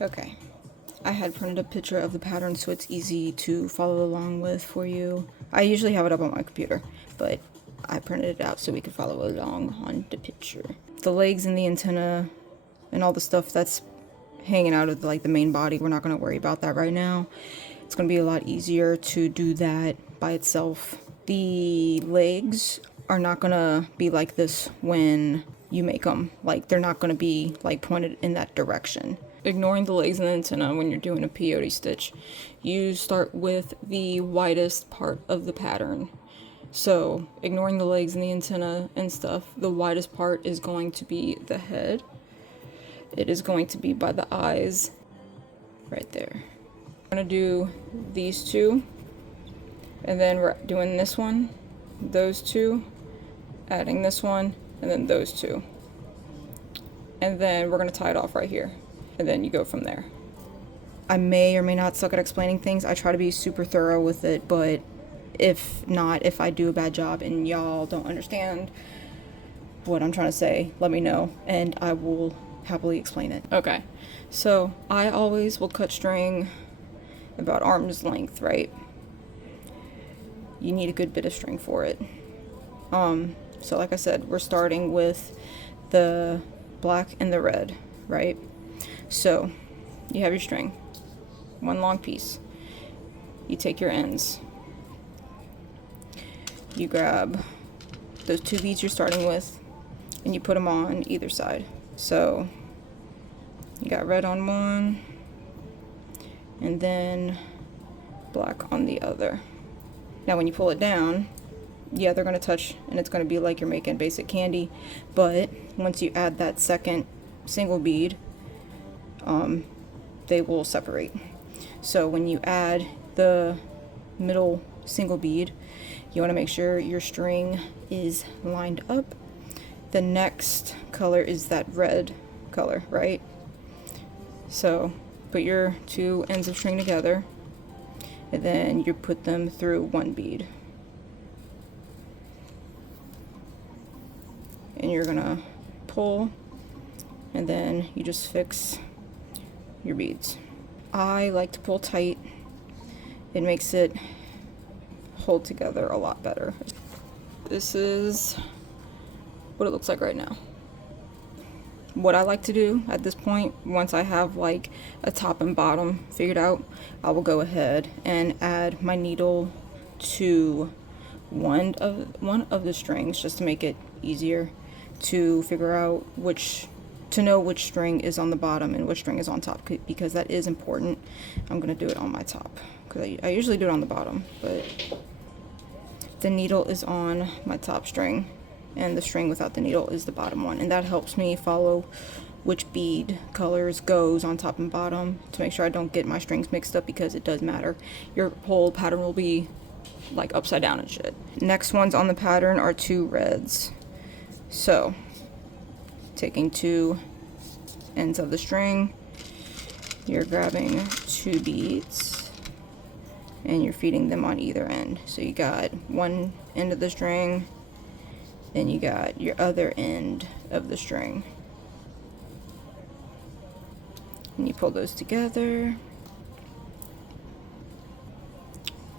Okay, I had printed a picture of the pattern so it's easy to follow along with for you. I usually have it up on my computer, but I printed it out so we could follow along on the picture. The legs and the antenna and all the stuff that's hanging out of like the main body, we're not going to worry about that right now. It's going to be a lot easier to do that by itself. The legs are not going to be like this when you make them. Like, they're not going to be like pointed in that direction. Ignoring the legs and the antenna when you're doing a peyote stitch, you start with the widest part of the pattern. So ignoring the legs and the antenna and stuff, the widest part is going to be the head. It is going to be by the eyes right there. I'm gonna do these two, and then we're doing this one, those two, adding this one, and then those two. And then we're gonna tie it off right here, and then you go from there. I may or may not suck at explaining things. I try to be super thorough with it, but if not, if I do a bad job and y'all don't understand what I'm trying to say, let me know, and I will happily explain it. Okay, so I always will cut string about arm's length, right? You need a good bit of string for it. So like I said, we're starting with the black and the red, right? So you have your string, one long piece. You take your ends. You grab those two beads you're starting with, and you put them on either side. So you got red on one, and then black on the other. Now when you pull it down, yeah, they're going to touch, and it's going to be like you're making basic candy, but once you add that second single bead, they will separate. So when you add the middle single bead, you want to make sure your string is lined up. The next color is that red color, right? So put your two ends of string together, and then you put them through one bead. And you're gonna pull, and then you just fix your beads. I like to pull tight. It makes it hold together a lot better. This is what it looks like right now. What I like to do at this point, once I have like a top and bottom figured out, I will go ahead and add my needle to one of the strings, just to make it easier to figure out to know which string is on the bottom and which string is on top, because that is important. I'm gonna do it on my top, because I usually do it on the bottom, but the needle is on my top string, and the string without the needle is the bottom one, and that helps me follow which bead colors goes on top and bottom to make sure I don't get my strings mixed up, because it does matter. Your whole pattern will be like upside down and shit. Next ones on the pattern are two reds. So taking two ends of the string, you're grabbing two beads and you're feeding them on either end. So you got one end of the string, then you got your other end of the string, and you pull those together,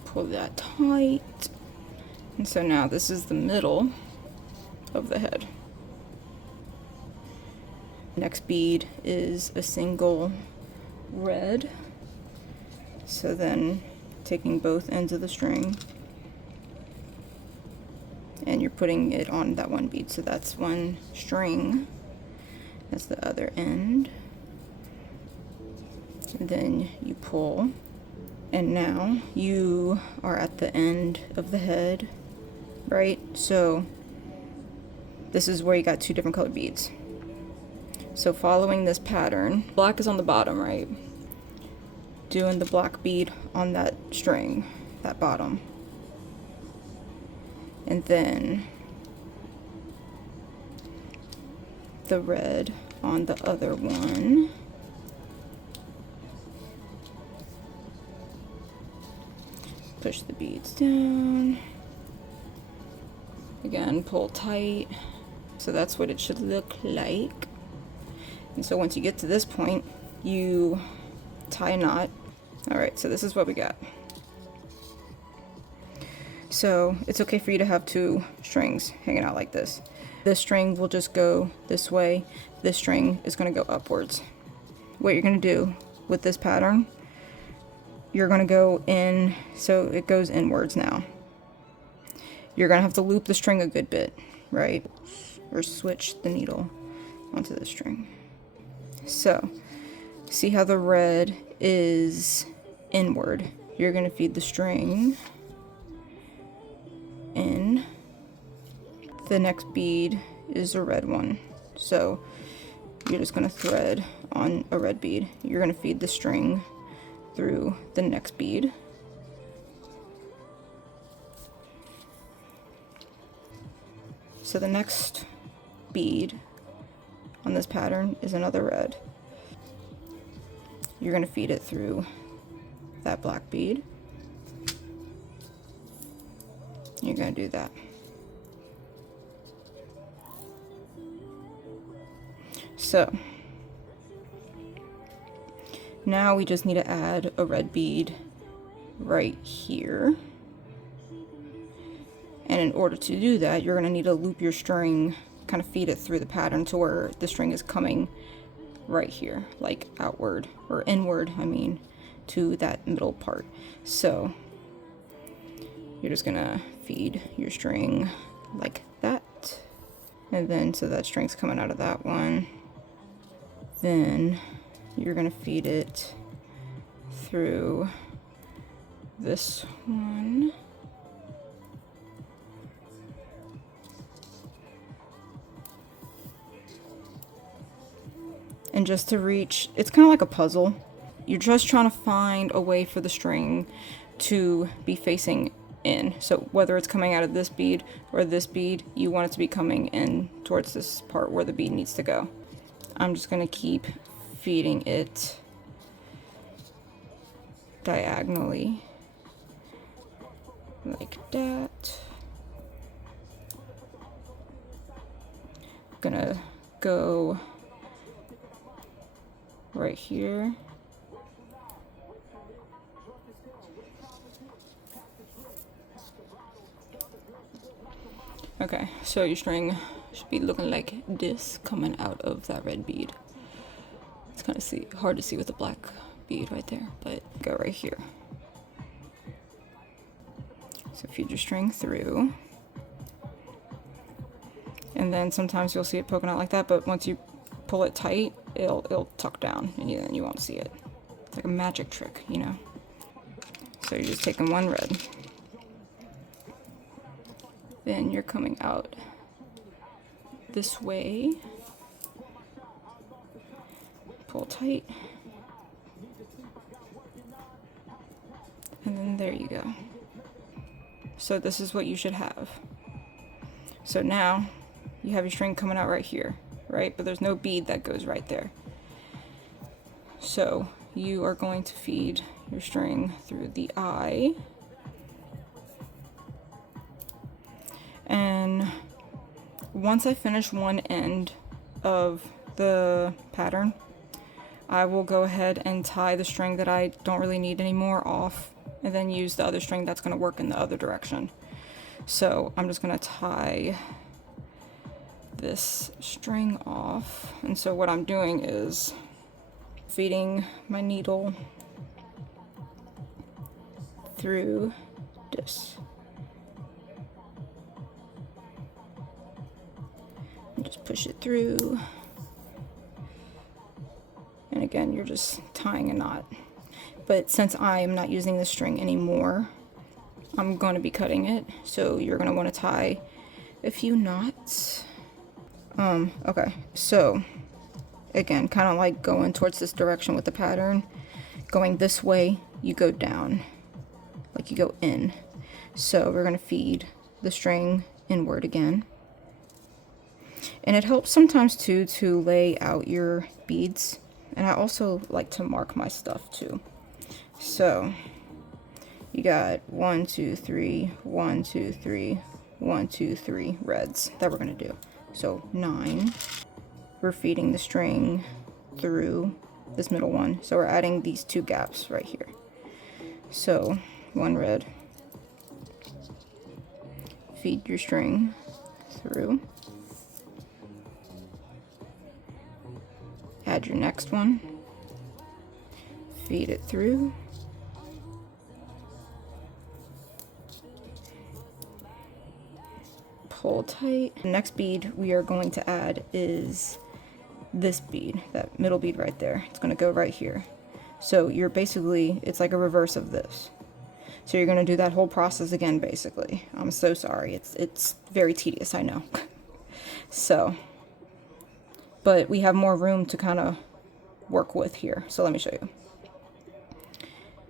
pull that tight, and so now this is the middle of the head. Next bead is a single red, so then taking both ends of the string and you're putting it on that one bead. So that's one string, that's the other end, and then you pull, and now you are at the end of the head, right? So this is where you got two different colored beads. So following this pattern, black is on the bottom, right? Doing the black bead on that string, that bottom. And then the red on the other one. Push the beads down. Again, pull tight. So that's what it should look like. And so once you get to this point, you tie a knot. All right, so this is what we got. So it's okay for you to have 2 strings hanging out like this. This string will just go this way. This string is going to go upwards. What you're going to do with this pattern, you're going to go in, so it goes inwards now. You're going to have to loop the string a good bit, right? Or switch the needle onto the string. So, see how the red is inward. You're going to feed the string in. The next bead is a red one. So, you're just going to thread on a red bead. You're going to feed the string through the next bead. So the next bead on this pattern is another red. You're going to feed it through that black bead. You're going to do that. So now we just need to add a red bead right here. And in order to do that, you're going to need to loop your string, kind of feed it through the pattern to where the string is coming right here, like outward, or inward, I mean, to that middle part. So you're just going to feed your string like that. And then, so that string's coming out of that one. Then you're going to feed it through this one. And just to reach, it's kind of like a puzzle. You're just trying to find a way for the string to be facing in. So whether it's coming out of this bead or this bead, you want it to be coming in towards this part where the bead needs to go. I'm just going to keep feeding it diagonally like that. I'm gonna go right here. Okay, so your string should be looking like this coming out of that red bead. It's kind of hard to see with the black bead right there, but go right here. So feed your string through. And then sometimes you'll see it poking out like that, but once you pull it tight, it'll tuck down and then you won't see it. It's like a magic trick, you know? So you're just taking one red. Then you're coming out this way. Pull tight. And then there you go. So this is what you should have. So now you have your string coming out right here, right? But there's no bead that goes right there. So you are going to feed your string through the eye. And once I finish one end of the pattern, I will go ahead and tie the string that I don't really need anymore off, and then use the other string that's going to work in the other direction. So I'm just going to tie this string off. And so what I'm doing is feeding my needle through this. And just push it through. And again, you're just tying a knot. But since I am not using this string anymore, I'm going to be cutting it. So you're going to want to tie a few knots. Okay, so again, kind of like going towards this direction with the pattern. Going this way, you go down, like you go in. So we're going to feed the string inward again. And it helps sometimes too to lay out your beads. And I also like to mark my stuff too. So you got 1, 2, 3, 1, 2, 3, 1, 2, 3 reds that we're going to do. So 9. We're feeding the string through this middle one. So we're adding these two gaps right here. So one red, feed your string through, add your next one, feed it through, pull tight. The next bead we are going to add is this bead, that middle bead right there. It's going to go right here. So you're basically, it's like a reverse of this. So you're going to do that whole process again, basically. I'm so sorry. It's very tedious, I know. So, but we have more room to kind of work with here. So let me show you.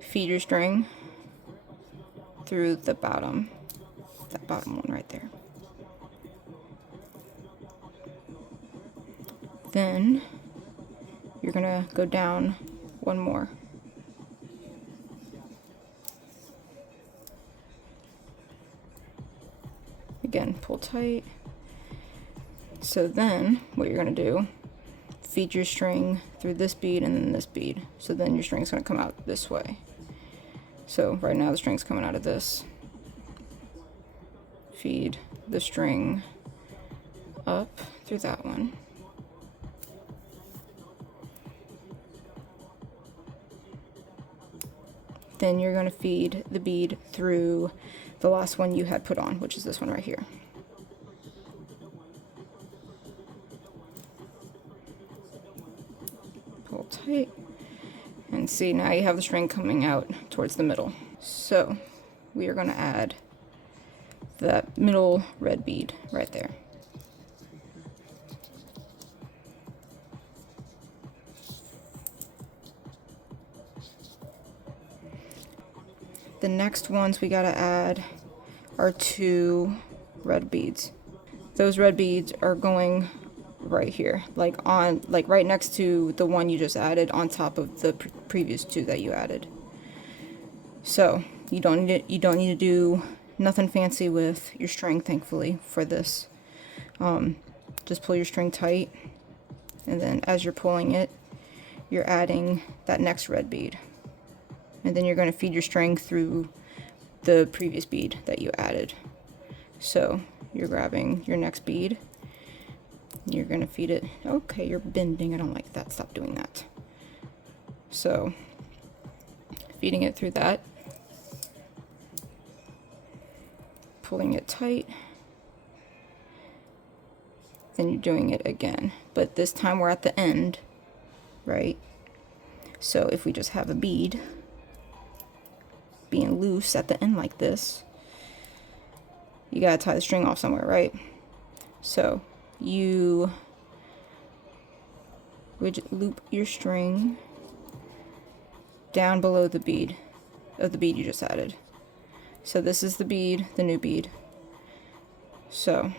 Feed your string through the bottom, that bottom one right there. Then you're gonna go down one more. Again, pull tight. So then what you're gonna do, feed your string through this bead and then this bead. So then your string's gonna come out this way. So right now the string's coming out of this. Feed the string up through that one. Then you're going to feed the bead through the last one you had put on, which is this one right here. Pull tight. And see, now you have the string coming out towards the middle. So we are going to add that middle red bead right there. The next ones we gotta add are two red beads. Those red beads are going right here, like right next to the one you just added, on top of the previous two that you added. So you don't need to do nothing fancy with your string, thankfully, for this. Just pull your string tight, and then as you're pulling it, you're adding that next red bead. And then you're going to feed your string through the previous bead that you added. So you're grabbing your next bead, you're going to feed it. Okay, you're bending. I don't like that. Stop doing that. So feeding it through that, pulling it tight, then you're doing it again. But this time we're at the end, right? So if we just have a bead being loose at the end like this, you gotta tie the string off somewhere, right? So you would loop your string down below the bead you just added. So this is the bead, the new bead. So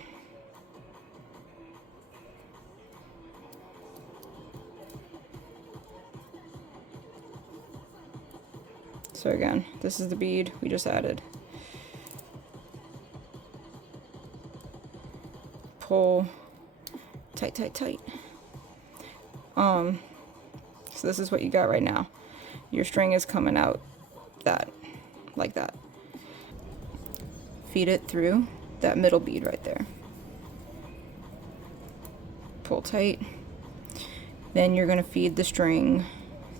again, this is the bead we just added. Pull tight, tight, tight. So this is what you got right now. Your string is coming out like that. Feed it through that middle bead right there. Pull tight. Then you're going to feed the string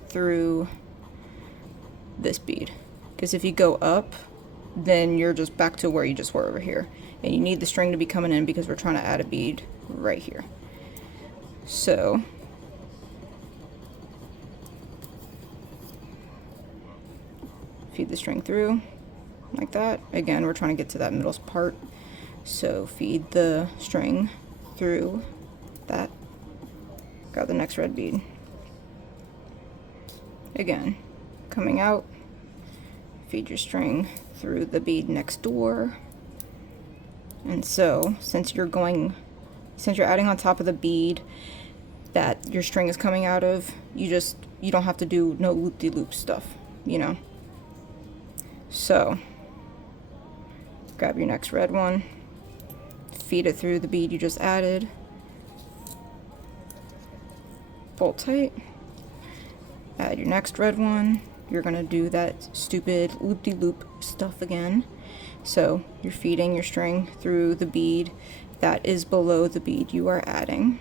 through this bead, because if you go up, then you're just back to where you just were over here, and you need the string to be coming in because we're trying to add a bead right here. So feed the string through like that. Again, we're trying to get to that middle part, so feed the string through that. Got the next red bead. Again, coming out, feed your string through the bead next door. And so since you're adding on top of the bead that your string is coming out of, you don't have to do no loop-de-loop stuff, you know. So grab your next red one, feed it through the bead you just added, pull tight, Add your next red one. You're gonna do that stupid loop-de-loop stuff again. So you're feeding your string through the bead that is below the bead you are adding.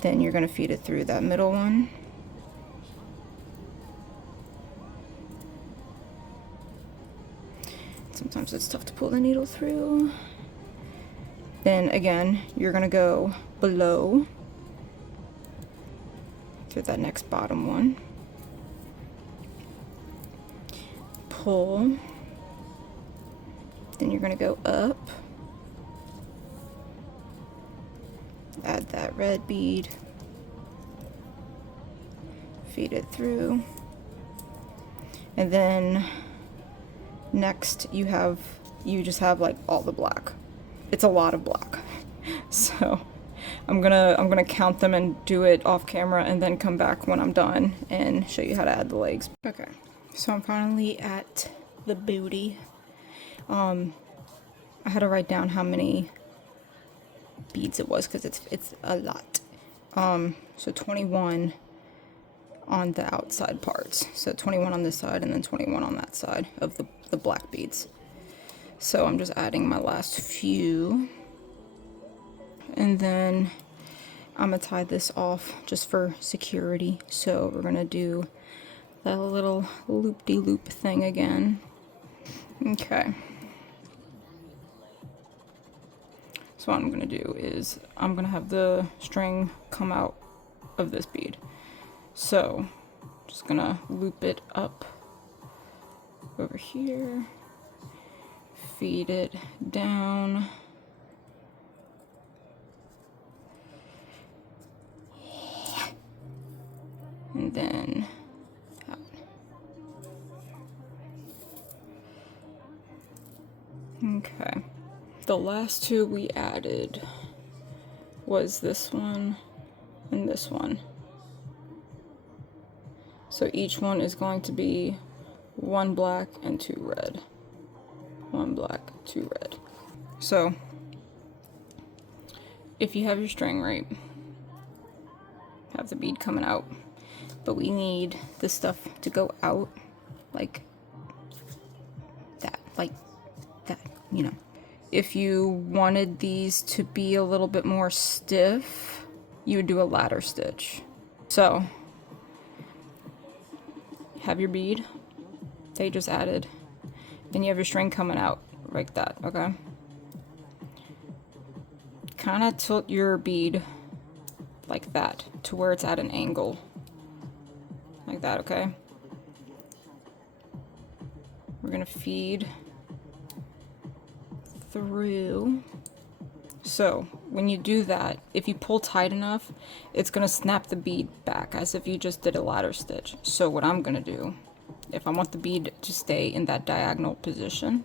Then you're gonna feed it through that middle one. Sometimes it's tough to pull the needle through. Then again, you're gonna go below through that next bottom one. Pull. Then you're gonna go up. Add that red bead. Feed it through. And then next you just have like all the black. It's a lot of black. So I'm gonna count them and do it off camera and then come back when I'm done and show you how to add the legs. Okay, so I'm finally at the booty. I had to write down how many beads it was because it's a lot. So 21 on the outside parts. So 21 on this side and then 21 on that side of the black beads. So I'm just adding my last few. And then I'm gonna tie this off just for security. So we're gonna do that little loop-de-loop thing again. Okay. So what I'm gonna do is I'm gonna have the string come out of this bead. So just gonna loop it up over here, feed it down, and then out. Okay. The last two we added was this one and this one. So each one is going to be 1 black and 2 red. 1 black, 2 red. So if you have your string right, have the bead coming out, but we need this stuff to go out like that, you know. If you wanted these to be a little bit more stiff, you would do a ladder stitch. So have your bead that you just added, then you have your string coming out like that, okay? Kind of tilt your bead like that to where it's at an angle, like that, okay? We're gonna feed through. So when you do that, if you pull tight enough, it's gonna snap the bead back as if you just did a ladder stitch. So what I'm gonna do, if I want the bead to stay in that diagonal position,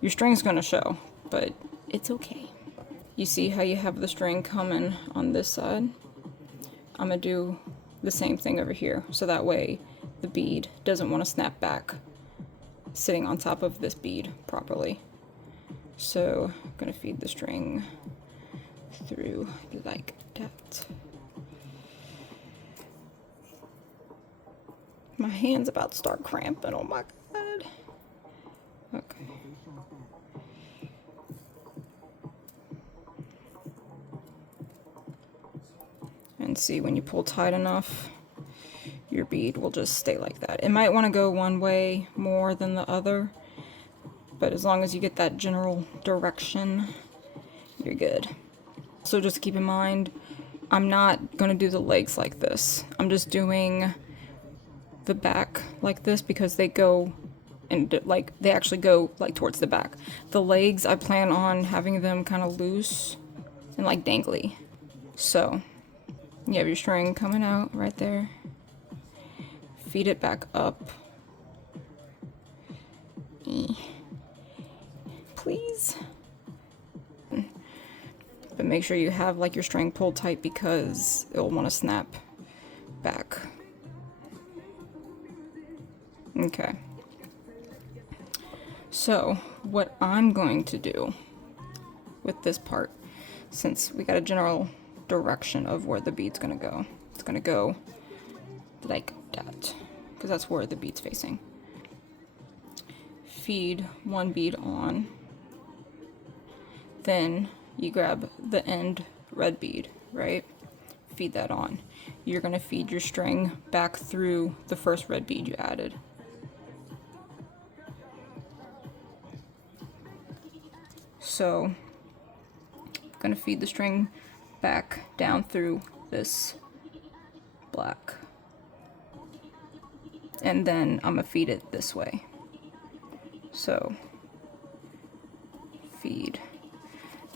your string's gonna show, but it's okay. You see how you have the string coming on this side? I'm gonna do the same thing over here, so that way the bead doesn't want to snap back sitting on top of this bead properly. So I'm gonna feed the string through like that. My hand's about to start cramping, oh my god. Okay. And see, when you pull tight enough, your bead will just stay like that. It might want to go one way more than the other, but as long as you get that general direction, you're good. So just keep in mind, I'm not going to do the legs like this. I'm just doing the back like this because they go and like they actually go like towards the back. The legs, I plan on having them kind of loose and like dangly. So you have your string coming out right there. Feed it back up. Please. But make sure you have like your string pulled tight because it'll want to snap back. Okay. So what I'm going to do with this part, since we got a general direction of where the bead's gonna go. It's gonna go like that, because that's where the bead's facing. Feed one bead on, then you grab the end red bead, right? Feed that on. You're gonna feed your string back through the first red bead you added. So, I'm gonna feed the string back down through this black. And then I'm gonna feed it this way. So, feed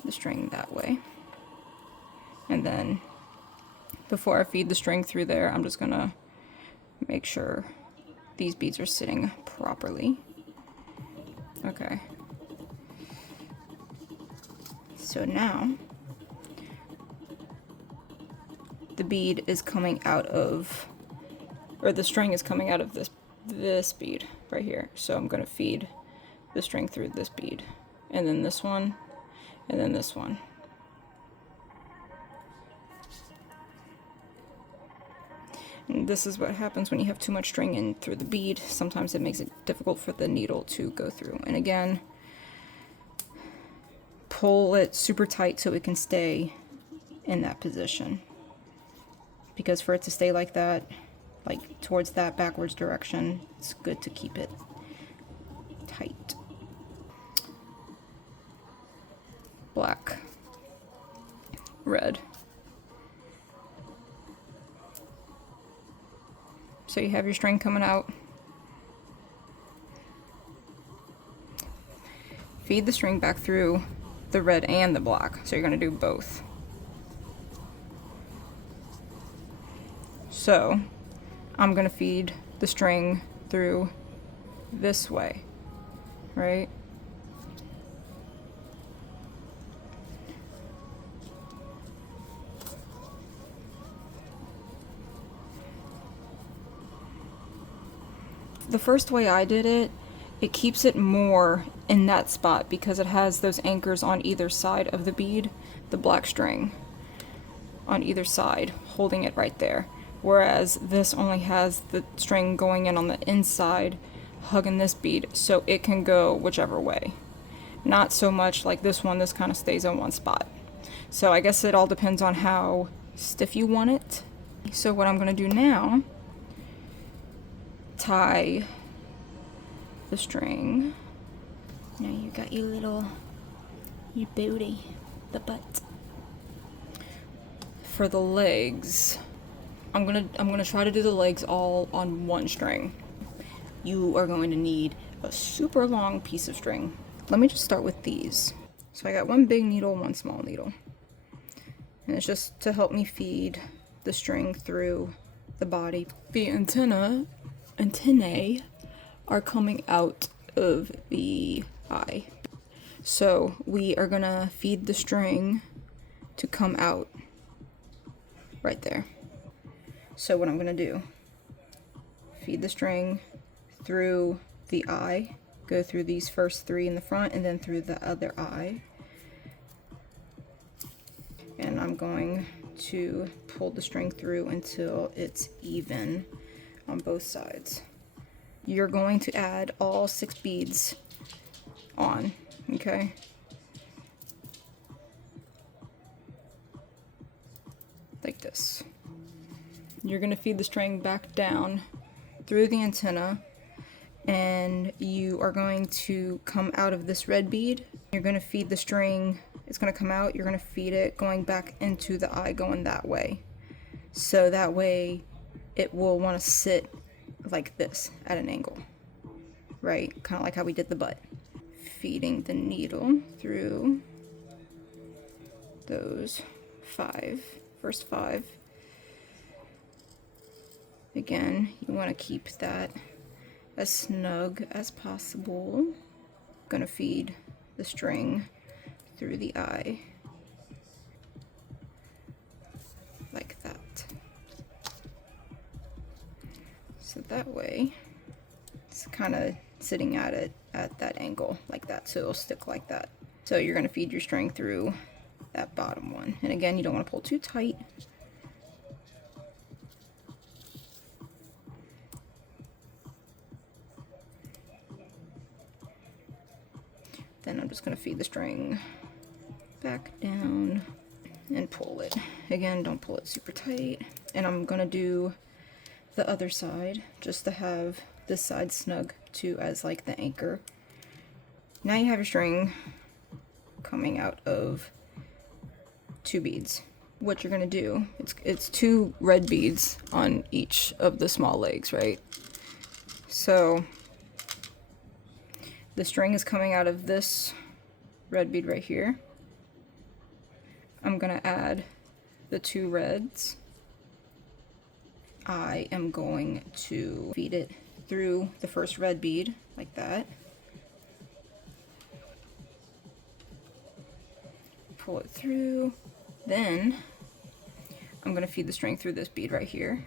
the string that way. And then, before I feed the string through there, I'm just gonna make sure these beads are sitting properly. Okay. So now, the bead is coming out of, or the string is coming out of this bead right here. So I'm gonna feed the string through this bead, and then this one, and then this one. And this is what happens when you have too much string in through the bead. Sometimes it makes it difficult for the needle to go through. And again, pull it super tight so it can stay in that position. Because for it to stay like that, like towards that backwards direction, it's good to keep it tight. Black, red. So you have your string coming out. Feed the string back through the red and the black. So you're gonna do both. So I'm gonna feed the string through this way, right? The first way I did it, it keeps it more in that spot because it has those anchors on either side of the bead, the black string on either side, holding it right there. Whereas this only has the string going in on the inside, hugging this bead, so it can go whichever way. Not so much like this one, this kind of stays in one spot. So I guess it all depends on how stiff you want it. So what I'm gonna do now, tie the string. Now you got your booty, the butt. For the legs, I'm gonna try to do the legs all on one string. You are going to need a super long piece of string. Let me just start with these. So I got one big needle, one small needle. And it's just to help me feed the string through the body. The antennae are coming out of the eye. So we are gonna feed the string to come out right there. So what I'm gonna do, feed the string through the eye, go through these first three in the front and then through the other eye. And I'm going to pull the string through until it's even on both sides. You're going to add all 6 beads on, okay? Like this. You're gonna feed the string back down through the antenna, and you are going to come out of this red bead. You're gonna feed the string, it's gonna come out, you're gonna feed it going back into the eye, going that way. So that way it will wanna sit like this at an angle, right? Kind of like how we did the butt. Feeding the needle through those first 5. Again, you want to keep that as snug as possible. Gonna feed the string through the eye like that. So that way it's kind of sitting at that angle like that, so it'll stick like that. So you're gonna feed your string through that bottom one. And again, you don't want to pull too tight. Then I'm just going to feed the string back down and pull it. Again, don't pull it super tight. And I'm going to do the other side just to have this side snug too as like the anchor. Now you have your string coming out of 2 beads. What you're going to do, it's 2 red beads on each of the small legs, right? So the string is coming out of this red bead right here. I'm going to add the 2 reds. I am going to feed it through the first red bead like that. Pull it through. Then I'm going to feed the string through this bead right here.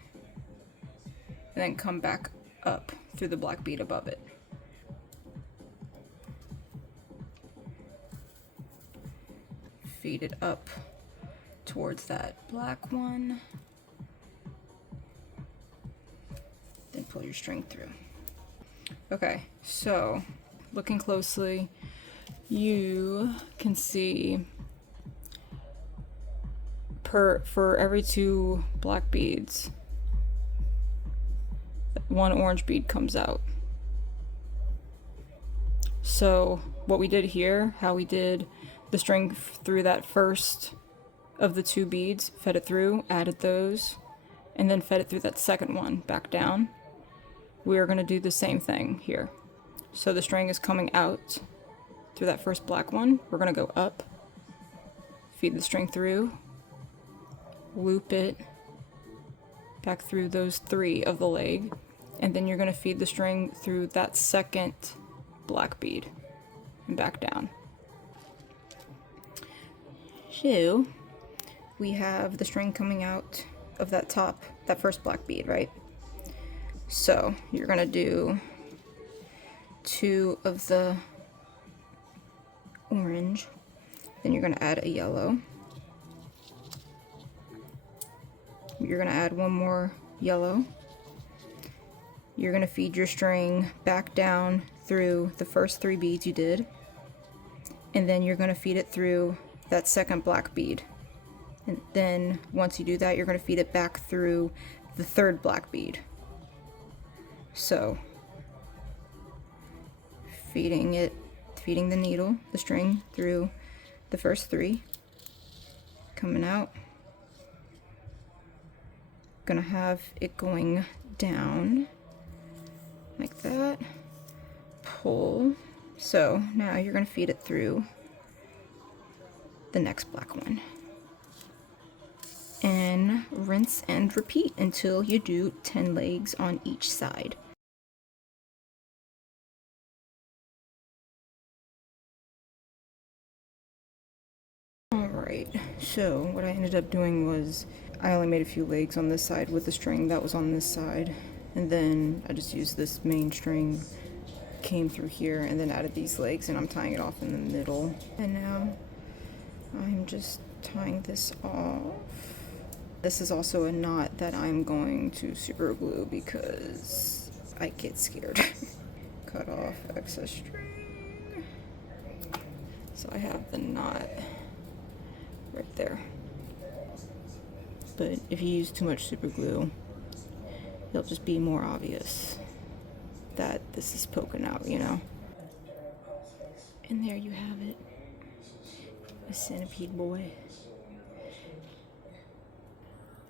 And then come back up through the black bead above it. Feed it up towards that black one. Then pull your string through. Okay, so looking closely, you can see for every 2 black beads, 1 orange bead comes out. So what we did here, how we did the string through that first of the 2 beads, fed it through, added those, and then fed it through that second one back down. We are going to do the same thing here. So the string is coming out through that first black one. We're going to go up, feed the string through, loop it back through those 3 of the leg, and then you're going to feed the string through that second black bead and back down. So we have the string coming out of that first black bead, right? So you're going to do 2 of the orange, then you're going to add a yellow. You're going to add 1 more yellow. You're going to feed your string back down through the first 3 beads you did, and then you're going to feed it through that second black bead. And then once you do that, you're going to feed it back through the 3rd black bead. So feeding the needle, the string, through the first 3, coming out. Gonna have it going down like that, pull. So now you're gonna feed it through the next black one, and rinse and repeat until you do 10 legs on each side. Alright, so what I ended up doing was I only made a few legs on this side with the string that was on this side, and then I just used this main string, came through here, and then added these legs, and I'm tying it off in the middle. And now I'm just tying this off. This is also a knot that I'm going to super glue because I get scared. Cut off excess string. So I have the knot right there. But if you use too much super glue, it'll just be more obvious that this is poking out, you know? And there you have it. A centipede boy.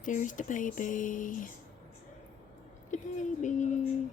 There's the baby. The baby.